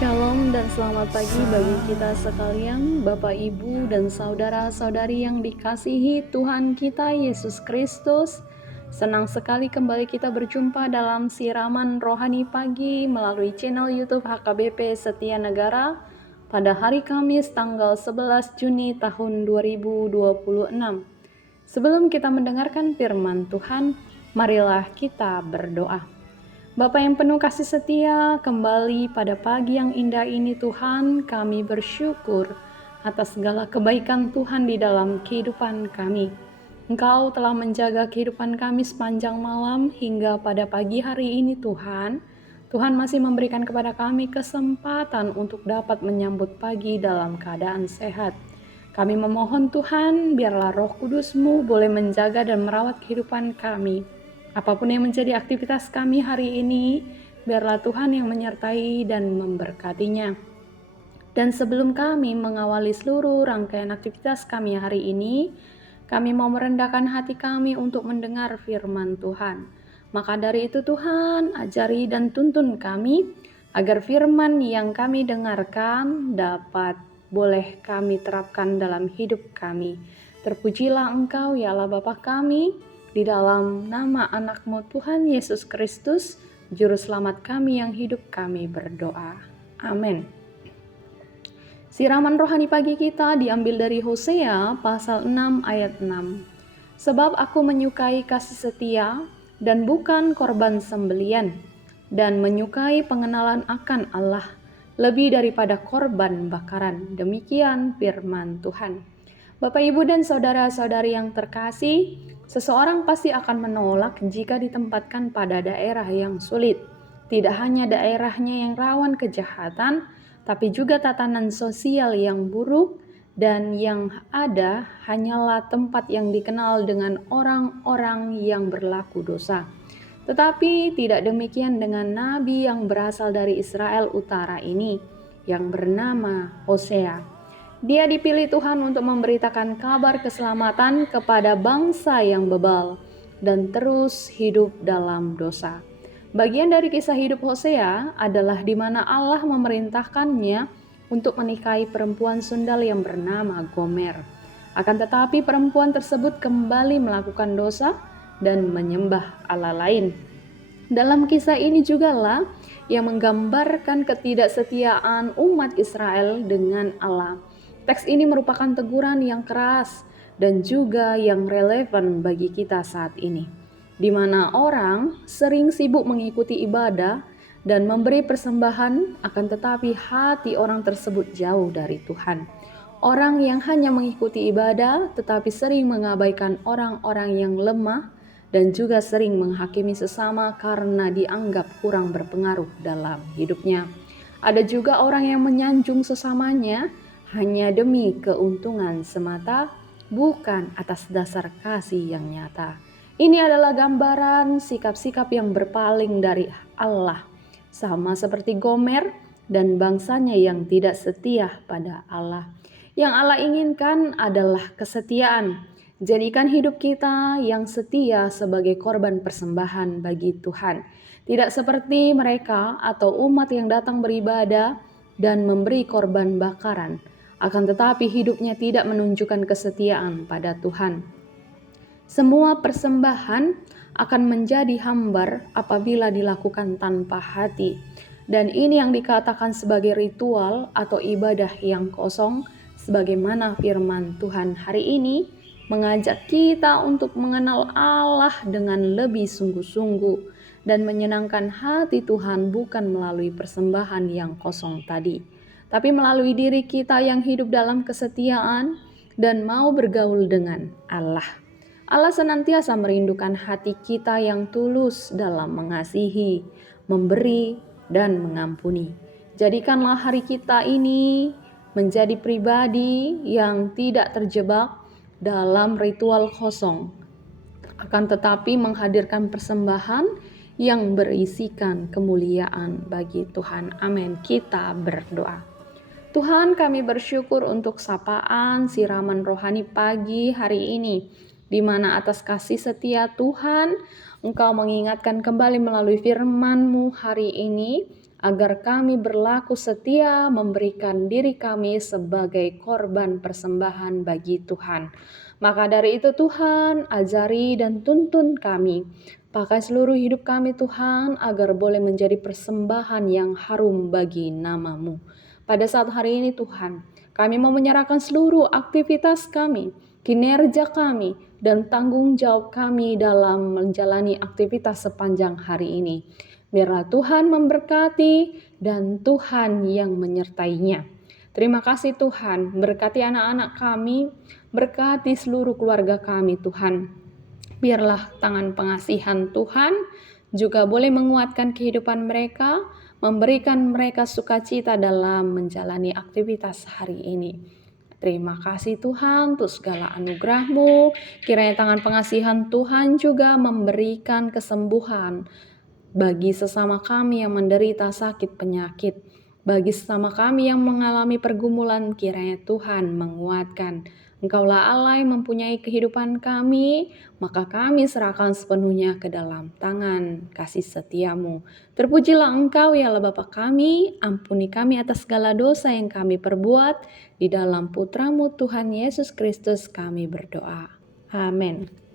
Shalom dan selamat pagi bagi kita sekalian, Bapak, Ibu, dan saudara-saudari yang dikasihi Tuhan kita Yesus Kristus. Senang sekali kembali kita berjumpa dalam siraman rohani pagi melalui channel YouTube HKBP Setia Negara pada hari Kamis tanggal 11 Juni tahun 2026. Sebelum kita mendengarkan firman Tuhan, marilah kita berdoa. Bapa yang penuh kasih setia, kembali pada pagi yang indah ini Tuhan, kami bersyukur atas segala kebaikan Tuhan di dalam kehidupan kami. Engkau telah menjaga kehidupan kami sepanjang malam hingga pada pagi hari ini Tuhan. Tuhan masih memberikan kepada kami kesempatan untuk dapat menyambut pagi dalam keadaan sehat. Kami memohon Tuhan, biarlah Roh Kudus-Mu boleh menjaga dan merawat kehidupan kami. Apapun yang menjadi aktivitas kami hari ini, biarlah Tuhan yang menyertai dan memberkatinya. Dan sebelum kami mengawali seluruh rangkaian aktivitas kami hari ini, kami mau merendahkan hati kami untuk mendengar firman Tuhan. Maka dari itu Tuhan, ajari dan tuntun kami, agar firman yang kami dengarkan dapat boleh kami terapkan dalam hidup kami. Terpujilah Engkau ya Allah Bapa kami, di dalam nama anak-Mu Tuhan Yesus Kristus, Juru Selamat kami yang hidup, kami berdoa. Amin. Siraman rohani pagi kita diambil dari Hosea pasal 6 ayat 6. Sebab aku menyukai kasih setia dan bukan korban sembelian, dan menyukai pengenalan akan Allah lebih daripada korban bakaran. Demikian firman Tuhan. Bapak, Ibu, dan saudara-saudari yang terkasih, seseorang pasti akan menolak jika ditempatkan pada daerah yang sulit. Tidak hanya daerahnya yang rawan kejahatan, tapi juga tatanan sosial yang buruk, dan yang ada hanyalah tempat yang dikenal dengan orang-orang yang berlaku dosa. Tetapi tidak demikian dengan nabi yang berasal dari Israel Utara ini, yang bernama Hosea. Dia dipilih Tuhan untuk memberitakan kabar keselamatan kepada bangsa yang bebal dan terus hidup dalam dosa. Bagian dari kisah hidup Hosea adalah di mana Allah memerintahkannya untuk menikahi perempuan sundal yang bernama Gomer. Akan tetapi perempuan tersebut kembali melakukan dosa dan menyembah Allah lain. Dalam kisah ini jugalah yang menggambarkan ketidaksetiaan umat Israel dengan Allah. Teks ini merupakan teguran yang keras dan juga yang relevan bagi kita saat ini, di mana orang sering sibuk mengikuti ibadah dan memberi persembahan, akan tetapi hati orang tersebut jauh dari Tuhan. Orang yang hanya mengikuti ibadah tetapi sering mengabaikan orang-orang yang lemah dan juga sering menghakimi sesama karena dianggap kurang berpengaruh dalam hidupnya. Ada juga orang yang menyanjung sesamanya hanya demi keuntungan semata, bukan atas dasar kasih yang nyata. Ini adalah gambaran sikap-sikap yang berpaling dari Allah, sama seperti Gomer dan bangsanya yang tidak setia pada Allah. Yang Allah inginkan adalah kesetiaan. Jadikan hidup kita yang setia sebagai korban persembahan bagi Tuhan. Tidak seperti mereka atau umat yang datang beribadah dan memberi korban bakaran, akan tetapi hidupnya tidak menunjukkan kesetiaan pada Tuhan. Semua persembahan akan menjadi hambar apabila dilakukan tanpa hati. Dan ini yang dikatakan sebagai ritual atau ibadah yang kosong, sebagaimana firman Tuhan hari ini mengajak kita untuk mengenal Allah dengan lebih sungguh-sungguh dan menyenangkan hati Tuhan bukan melalui persembahan yang kosong tadi, tapi melalui diri kita yang hidup dalam kesetiaan dan mau bergaul dengan Allah. Allah senantiasa merindukan hati kita yang tulus dalam mengasihi, memberi, dan mengampuni. Jadikanlah hari kita ini menjadi pribadi yang tidak terjebak dalam ritual kosong, akan tetapi menghadirkan persembahan yang berisikan kemuliaan bagi Tuhan. Amin. Kita berdoa. Tuhan, kami bersyukur untuk sapaan siraman rohani pagi hari ini, di mana atas kasih setia Tuhan, Engkau mengingatkan kembali melalui firman-Mu hari ini, agar kami berlaku setia memberikan diri kami sebagai korban persembahan bagi Tuhan. Maka dari itu Tuhan, ajari dan tuntun kami. Pakai seluruh hidup kami Tuhan, agar boleh menjadi persembahan yang harum bagi nama-Mu. Pada saat hari ini Tuhan, kami mau menyerahkan seluruh aktivitas kami, kinerja kami, dan tanggung jawab kami dalam menjalani aktivitas sepanjang hari ini. Biarlah Tuhan memberkati dan Tuhan yang menyertainya. Terima kasih Tuhan, berkati anak-anak kami, berkati seluruh keluarga kami Tuhan. Biarlah tangan pengasihan Tuhan juga boleh menguatkan kehidupan mereka, memberikan mereka sukacita dalam menjalani aktivitas hari ini. Terima kasih Tuhan untuk segala anugerah-Mu. Kiranya tangan pengasihan Tuhan juga memberikan kesembuhan bagi sesama kami yang menderita sakit penyakit. Bagi sesama kami yang mengalami pergumulan, kiranya Tuhan menguatkan. Engkaulah Allah yang mempunyai kehidupan kami, maka kami serahkan sepenuhnya ke dalam tangan kasih setia-Mu. Terpujilah Engkau ya Allah Bapa kami, ampuni kami atas segala dosa yang kami perbuat. Di dalam Putra-Mu Tuhan Yesus Kristus kami berdoa. Amin.